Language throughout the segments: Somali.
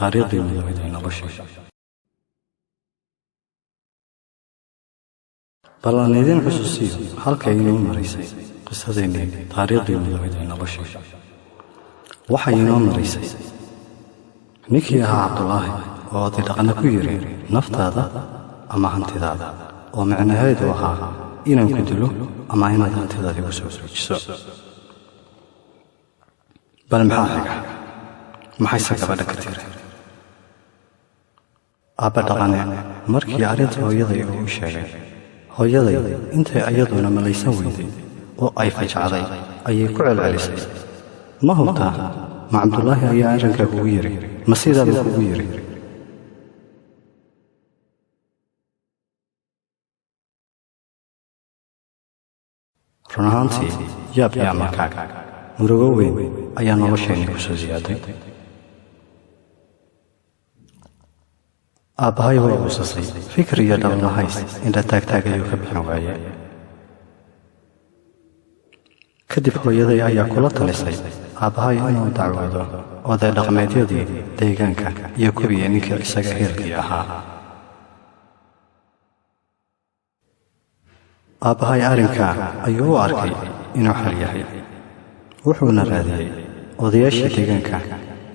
taariikhdii midoobeed ee nolosha. bal aan idin xusuusiyo halkay inoo maraysay qisadeennii taariikhdii midoobeed ee nolosha. waxay inoo maraysay ninkii ahaa cabdulaahi oo oday dhaqana ku yidhi naftaada ama hantidaada, oo micnaheedu ahaa inaan ku dilo ama inaad hantidaada igu soo soojiso. bal maxaa xiga? maxayse gabadha ka tiri? aabba dhaqane markii arrinta hooyaday uu u sheegay, hooyaday intay ayaduna malaysan weyday oo ay fajacday ayay ku celcelisay, ma hubtaa ma cabdulaahi ayaa arrinkaa kugu yidhi, ma sidaaba kugu yidhi? run ahaantii yaab iyo amakaag murugo weyn ayaa nolosheenni ku soo siyaaday. aabbahay waa uusasay fikir iyo dhalnahays indha taagtaagayuu ka bixin waaye. kadib hooyaday ayaa kula talisay aabbahay inuu dacwoodo oday dhaqmeedyadii deegaanka iyo kuwii ninkii isaga heelkii ahaa. aabbahay arrinkaa ayuu u arkay inuu xal yahay, wuxuuna raadiyey odayaashii deegaanka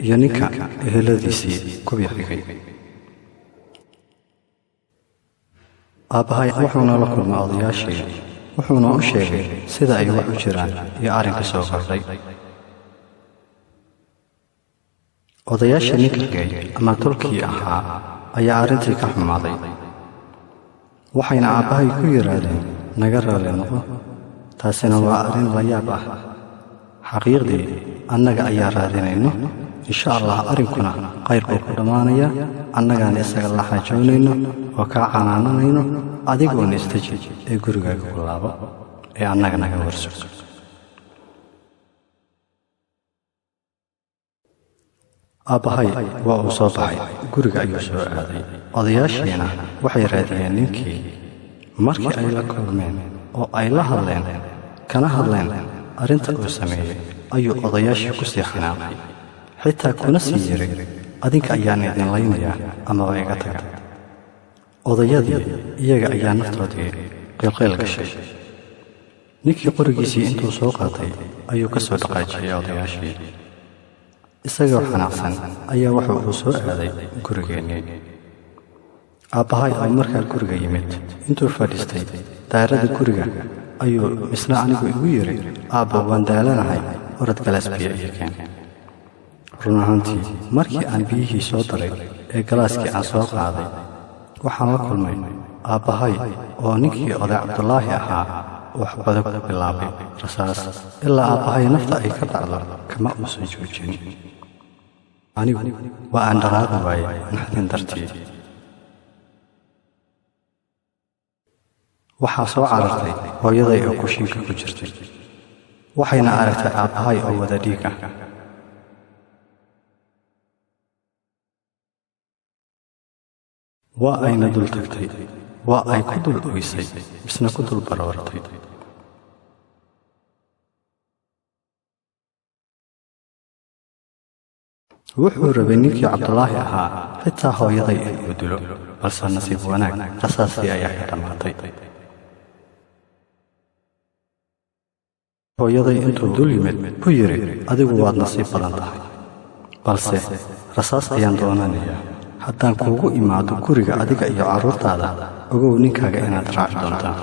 iyo ninka eheladiisii kuwii xigay. aabbahay wuxuuna la kulmay odayaashii, wuxuuna u sheegay sida ay wax u jiraan iyo arrinka soo kordhay. odayaashii ninka xigay ama tolkii ahaa ayaa arrintii ka xumaaday, waxayna aabbahay ku yidhaahdeen naga raali noqo, taasina waa arrin la yaab ah. xaqiiqdii annaga ayaa raadinayno, insha allah arrinkuna khayr buu ku dhammaanayaa. annagaana isaga la xaajoonayno oo kaa canaananayno, adigoona istaji ee gurigaaga ku laabo ee annaga naga warsugo. aabbahay waa uu soo baxay, guriga ayuu soo aaday. odayaashiina waxay raadiyeen ninkii. markii ay la kulmeen oo ay la hadleen kana hadleen arrinta uu sameeyey, ayuu odayaashii ku sii xanaaqay, xitaa kuna sii yidhi adinka ayaan idin laynayaa amaba iga taga. odayadii iyaga ayaa naftoodii qilqayl gashay. ninkii qorigiisii intuu soo qaatay ayuu ka soo dhaqaajiyey odayaashii. isagoo xanaaqsan ayaa waxa uu soo aaday gurigeennii. aabbahay oo markaa guriga yimid, intuu fadhiistay daarada guriga ayuu misna anigu igu yidhi, aabbo waan daalanahay, orad galaas biyo ii keen. run ahaantii markii aan biyihii soo daray ee galaaskii aan soo qaaday, waxaan la kulmay aabbahay oo ninkii oday cabdulaahi ahaa wax bada ku bilaabay rasaas ilaa aabbahay nafta ay ka dhacdo kama uusan joojin. anigu waa aan dhaqaaqi waaye naxdin dartii. waxaa soo carartay hooyaday oo kushiinka ku jirtay, waxayna aragtay aabbahay oo wada dhiig ah. waa ayna dul tagtay, waa ay ku dul oysay, misna ku dul baroortay. wuxuu rabay ninkii cabdulaahi ahaa xitaa hooyaday inuu dilo, balse nasiib wanaag rasaastii ayaa ka dhammaatay. hooyaday intuu dul yimid ku yidhi adigu waad nasiib badan tahay, balse rasaas ayaan doonanayaa. haddaan kuugu imaado guriga adiga iyo carruurtaada, ogow ninkaaga inaad raaci doontaan.